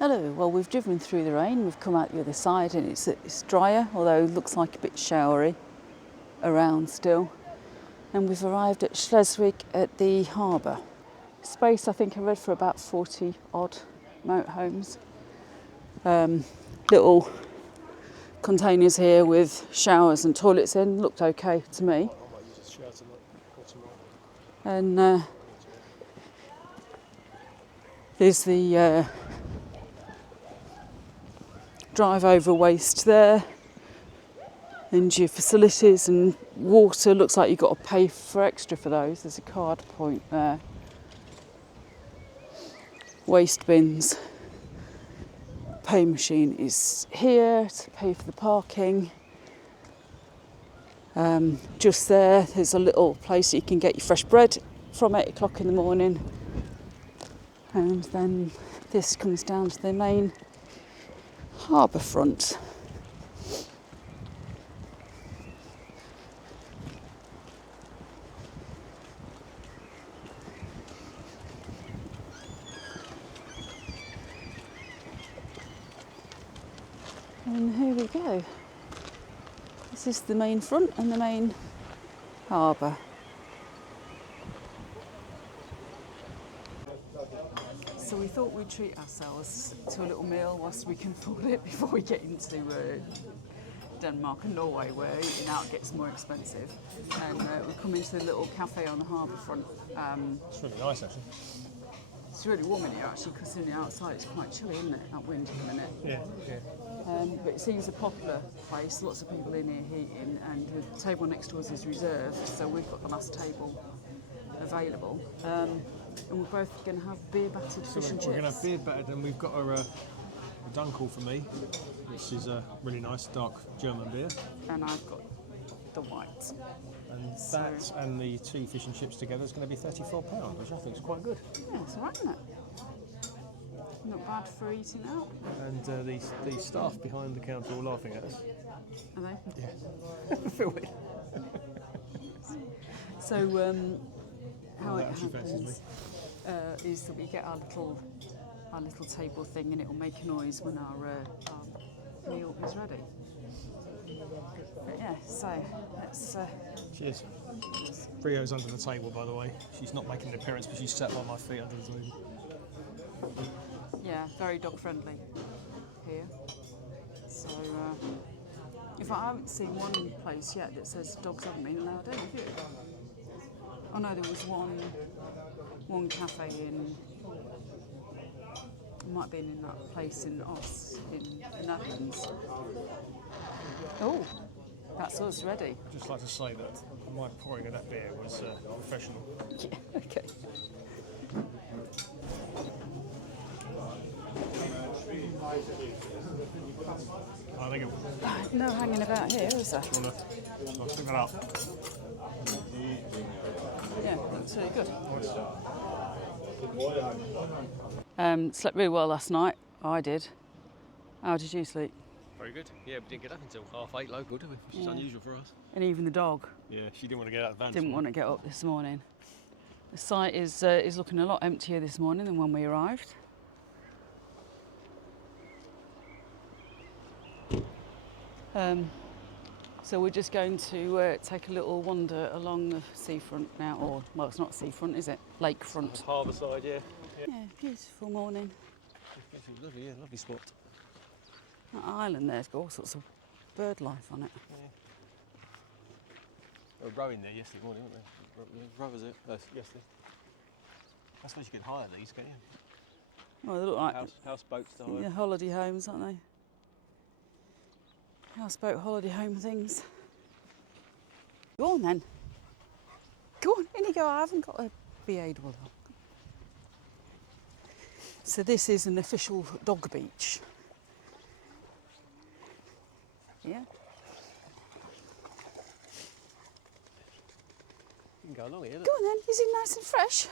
Hello, well we've driven through the rain, we've come out the other side and it's drier, although it looks like a bit showery around still. And we've arrived at Shleswig at the harbour. Space I think I read for about 40 odd motorhomes. Little containers here with showers and toilets in, looked okay to me. And there's the drive over waste there, and your facilities and water. Looks like you've got to pay for extra for those. There's a card point there. Waste bins. Pay machine is here to pay for the parking. Just there's a little place you can get your fresh bread from 8 o'clock in the morning. And then this comes down to the main harbour front. And here we go. This is the main front and the main harbour. So we thought we'd treat ourselves to a little meal whilst we can afford it before we get into Denmark and Norway, where eating out gets more expensive. And we've come into the little cafe on the harbour front. It's really nice actually. It's really warm in here actually, because in the outside it's quite chilly, isn't it? That wind at the minute. Yeah. But it seems a popular place, lots of people in here eating, and the table next to us is reserved, so we've got the last table available. And we're both going to have beer battered fish and chips. We're going to have beer battered, and we've got a Dunkel for me, which is a really nice dark German beer. And I've got the white. And that and the 2 fish and chips together is going to be £34, which I think is quite good. Yeah, it's alright, isn't it? Not bad for eating out. And the staff behind the counter are laughing at us. Are they? Yeah. I feel weird. So, how it happens is that we get our little table thing, and it will make a noise when our meal is ready. But yeah, so let's... Cheers. Rio's under the table, by the way. She's not making an appearance, but she's sat by my feet under the table. Yeah, very dog friendly here. So, in fact, I haven't seen one place yet that says dogs haven't been allowed in, have you? Oh no, there was one cafe in, it might have been in that place in Os, in the Netherlands. Oh, that's us ready. I'd just like to say that my pouring of that beer was professional. Yeah, okay. I think it No hanging about here, is there? I'll stick that up. Yeah, looks really good. Slept really well last night. I did. How did you sleep? Very good. Yeah, we didn't get up until 8:30 local, did we? Which is unusual for us. And even the dog Yeah, she didn't want to get out of the van. didn't want to get up this morning. The site is looking a lot emptier this morning than when we arrived. So we're just going to take a little wander along the seafront now, or, well, it's not seafront, is it? Lakefront. Harbour side, yeah. Yeah, beautiful morning. It's lovely, yeah, lovely spot. That island there's got all sorts of bird life on it. Yeah. They were rowing there yesterday morning, weren't they? Rowers it? Yesterday. I suppose you can hire these, can't you? Well, they look like houseboats to hire. yeah, holiday homes, aren't they? Houseboat holiday home things. Go on then. Go on, in you go. I haven't got a beardable dog. So this is an official dog beach. Yeah. You can go along here, look. Go on then, is it nice and fresh?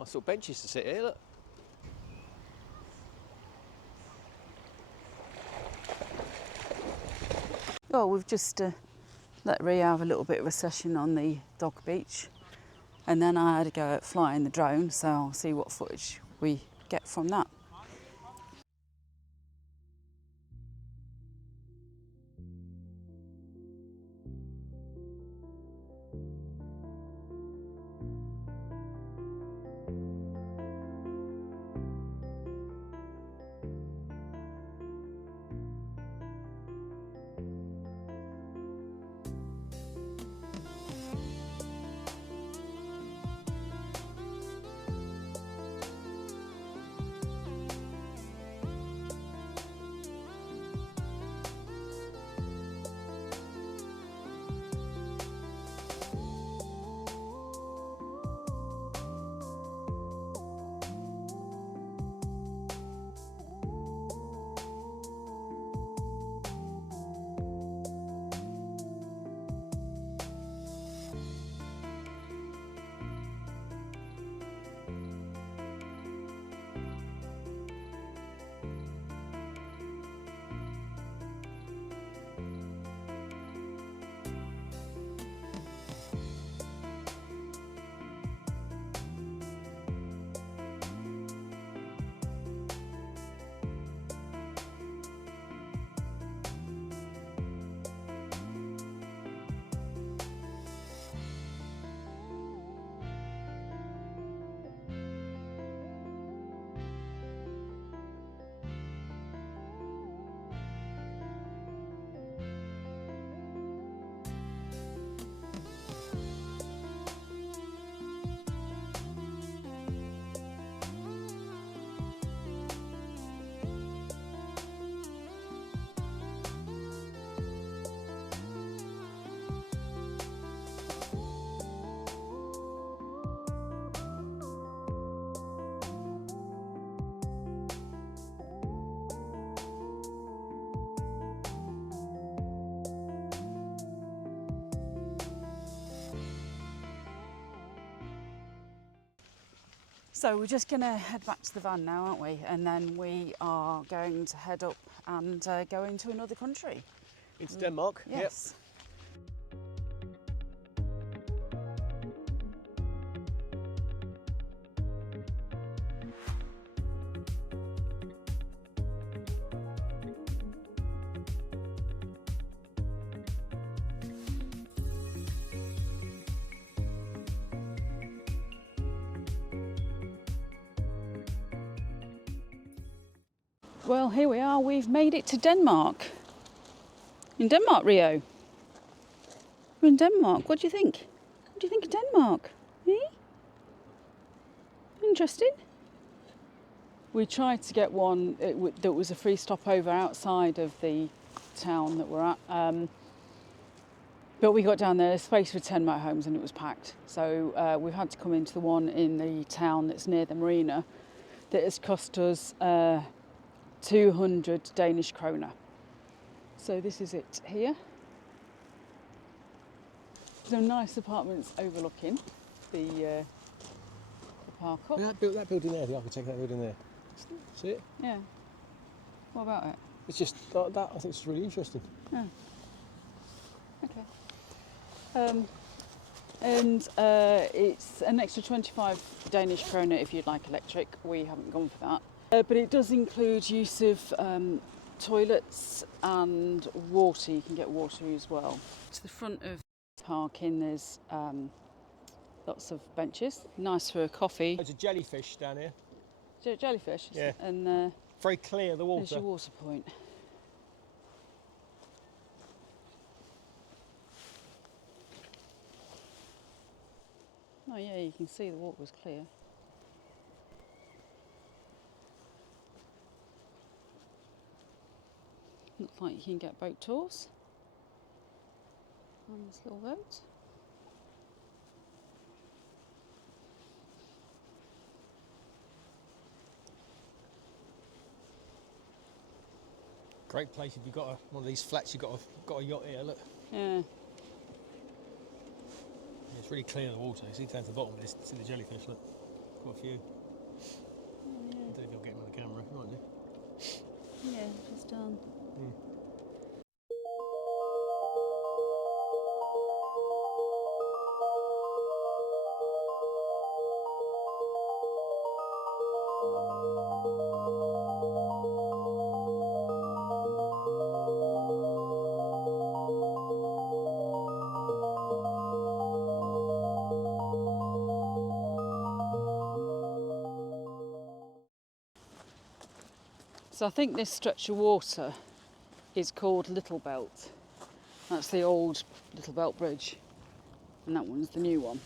Nice little benches to sit here, look. Well, we've just let Ria have a little bit of a session on the dog beach, and then I had to go at flying the drone, so I'll see what footage we get from that. So we're just going to head back to the van now, aren't we? And then we are going to head up and go into another country. Into Denmark? Yes. Well, here we are. We've made it to Denmark. In Denmark, Rio. We're in Denmark. What do you think? What do you think of Denmark? Eh? Interesting. We tried to get one that was a free stopover outside of the town that we're at. But we got down there, there's space for 10 motorhomes and it was packed. So we've had to come into the one in the town that's near the marina that has cost us 200 Danish kroner. So this is it here. Some nice apartments overlooking the park up. That building there, the architect of that building there. See it? Yeah. What about it? It's just that, I think it's really interesting. Oh. Okay. It's an extra 25 Danish kroner if you'd like electric. We haven't gone for that. But it does include use of toilets and water. You can get water as well. To the front of the parking there's lots of benches. Nice for a coffee. There's a jellyfish down here. Jellyfish? Yeah. And very clear, the water. there's your water point. Oh yeah, you can see the water was clear. Looks like you can get boat tours on this little boat. Great place if you've got one of these flats. You've got a yacht here. Look. Yeah. It's really clear, the water. You see down to the bottom. See the jellyfish. Look. Quite a few. Oh, I don't know if you'll get them on the camera, mightn't you? yeah. Yeah, just done. So I think this stretch of water is called Little Belt. That's the old Little Belt Bridge, and that one's the new one.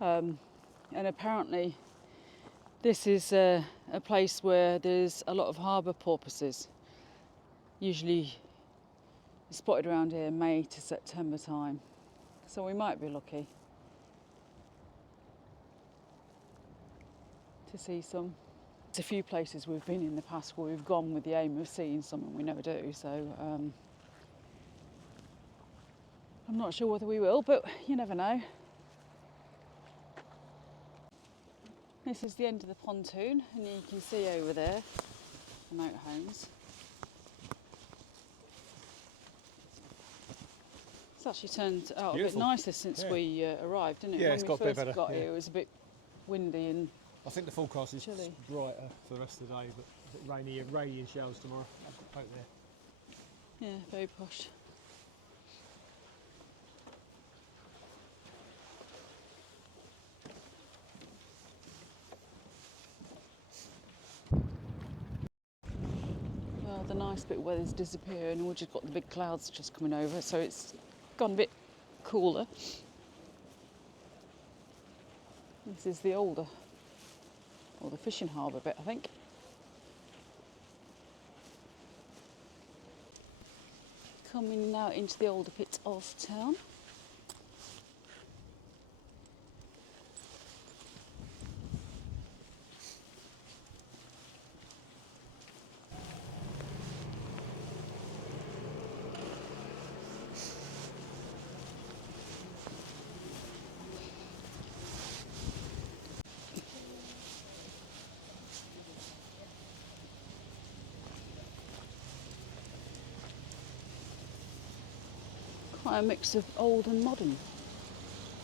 And apparently this is a place where there's a lot of harbour porpoises. Usually spotted around here May to September time. So we might be lucky to see some. There's a few places we've been in the past where we've gone with the aim of seeing some and we never do, so I'm not sure whether we will, but you never know. This is the end of the pontoon, and you can see over there the motorhomes. It's actually turned out Beautiful. a bit nicer since we arrived, didn't it? Yeah, when it's we got a first bit better, got yeah. here, it was a bit windy and I think the forecast is chilly. brighter for the rest of the day, but a bit rainy and showers tomorrow. I've got a coat there. yeah, very posh. Well, the nice bit of weather's disappeared and we've just got the big clouds just coming over, so it's gone a bit cooler. This is the older, or the fishing harbour bit, I think. Coming now into the older bit of town. Quite a mix of old and modern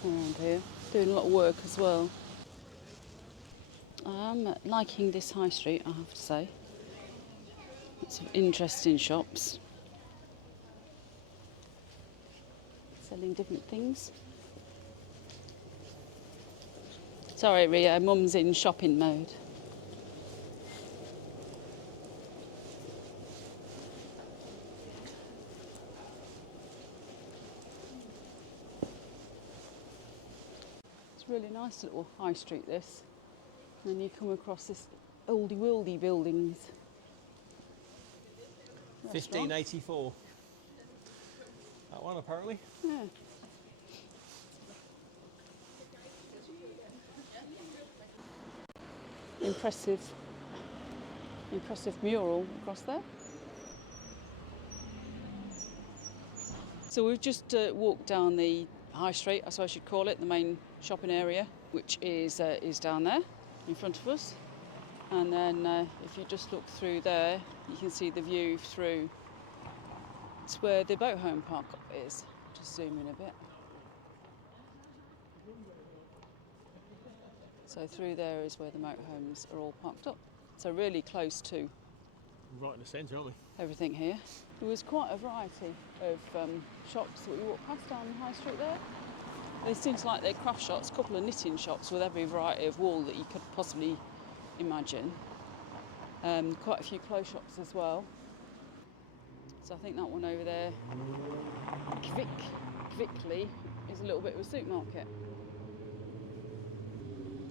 around here, doing a lot of work as well. I'm liking this high street, I have to say. Lots of interesting shops selling different things. Sorry Ria, Mum's in shopping mode. Really nice little high street this, and you come across this oldie worldy buildings. 1584. That one apparently. Yeah. Impressive mural across there. So we've just walked down the high street, I suppose you'd call it, the main shopping area, which is down there in front of us. And then if you just look through there, you can see the view through. It's where the boat home park is. Just zoom in a bit. So through there is where the motorhomes are all parked up. So really close to Right in the centre, aren't we? everything here. There was quite a variety of shops that we walked past down the high street there. They seems like they're craft shops, a couple of knitting shops with every variety of wool that you could possibly imagine. Quite a few clothes shops as well. So I think that one over there, Kvickley, is a little bit of a supermarket.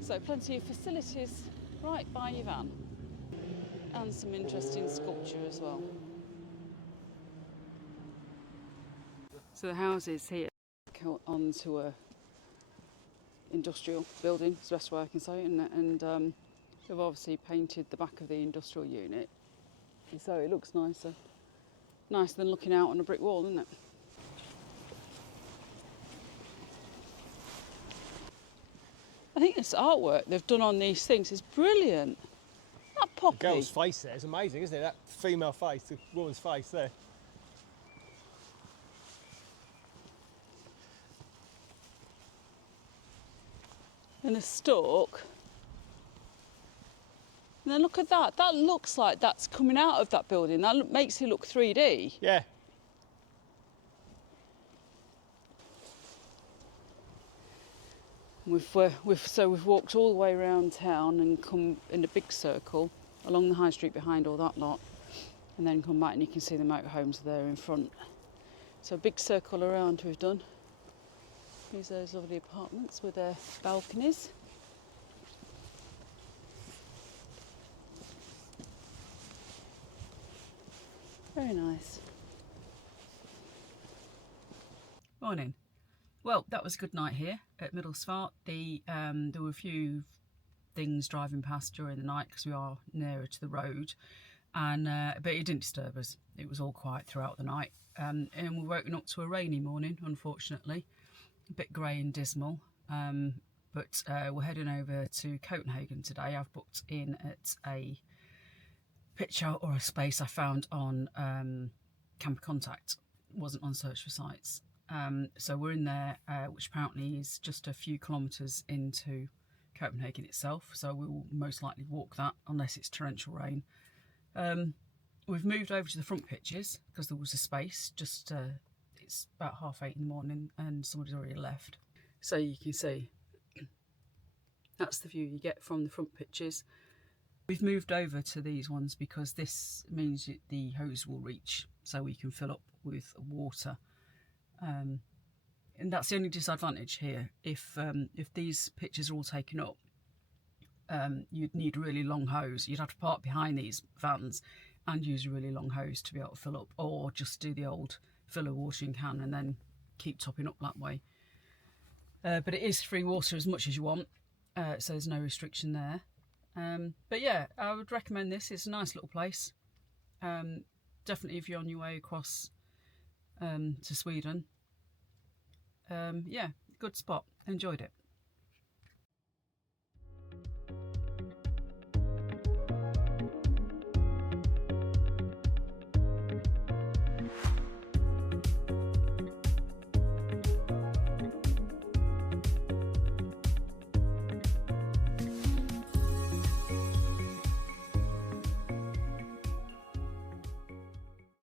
So plenty of facilities right by your van. And some interesting sculpture as well. So the houses here go onto a industrial building, is the best way I can say it, and they've obviously painted the back of the industrial unit, so it looks nicer than looking out on a brick wall, isn't it? I think this artwork they've done on these things is brilliant. That poppy. The girl's face there is amazing, isn't it? That female face, the woman's face there. And a stalk. And then look at that. That looks like that's coming out of that building. That makes it look 3D. Yeah. We've walked all the way around town and come in a big circle along the high street behind all that lot, and then come back and you can see the motorhomes there in front. So a big circle around we've done. Here's those lovely apartments with their balconies. Very nice. Morning. Well, that was a good night here at Middelfart. There were a few things driving past during the night because we are nearer to the road, and but it didn't disturb us. It was all quiet throughout the night, and we're woken up to a rainy morning, unfortunately, a bit grey and dismal. But we're heading over to Copenhagen today. I've booked in at a picture or a space I found on Camper Contact. It wasn't on Search for Sites. So we're in there, which apparently is just a few kilometres into Copenhagen itself. So we will most likely walk that unless it's torrential rain. We've moved over to the front pitches because there was a space. Just it's about 8:30 in the morning and somebody's already left. So you can see that's the view you get from the front pitches. We've moved over to these ones because this means the hose will reach, so we can fill up with water. And that's the only disadvantage here. If these pitches are all taken up, you'd need a really long hose. You'd have to park behind these vans and use a really long hose to be able to fill up, or just do the old fill a watering can and then keep topping up that way. But it is free water as much as you want, so there's no restriction there. But yeah, I would recommend this. It's a nice little place. Definitely if you're on your way across to Sweden. Yeah, good spot. Enjoyed it.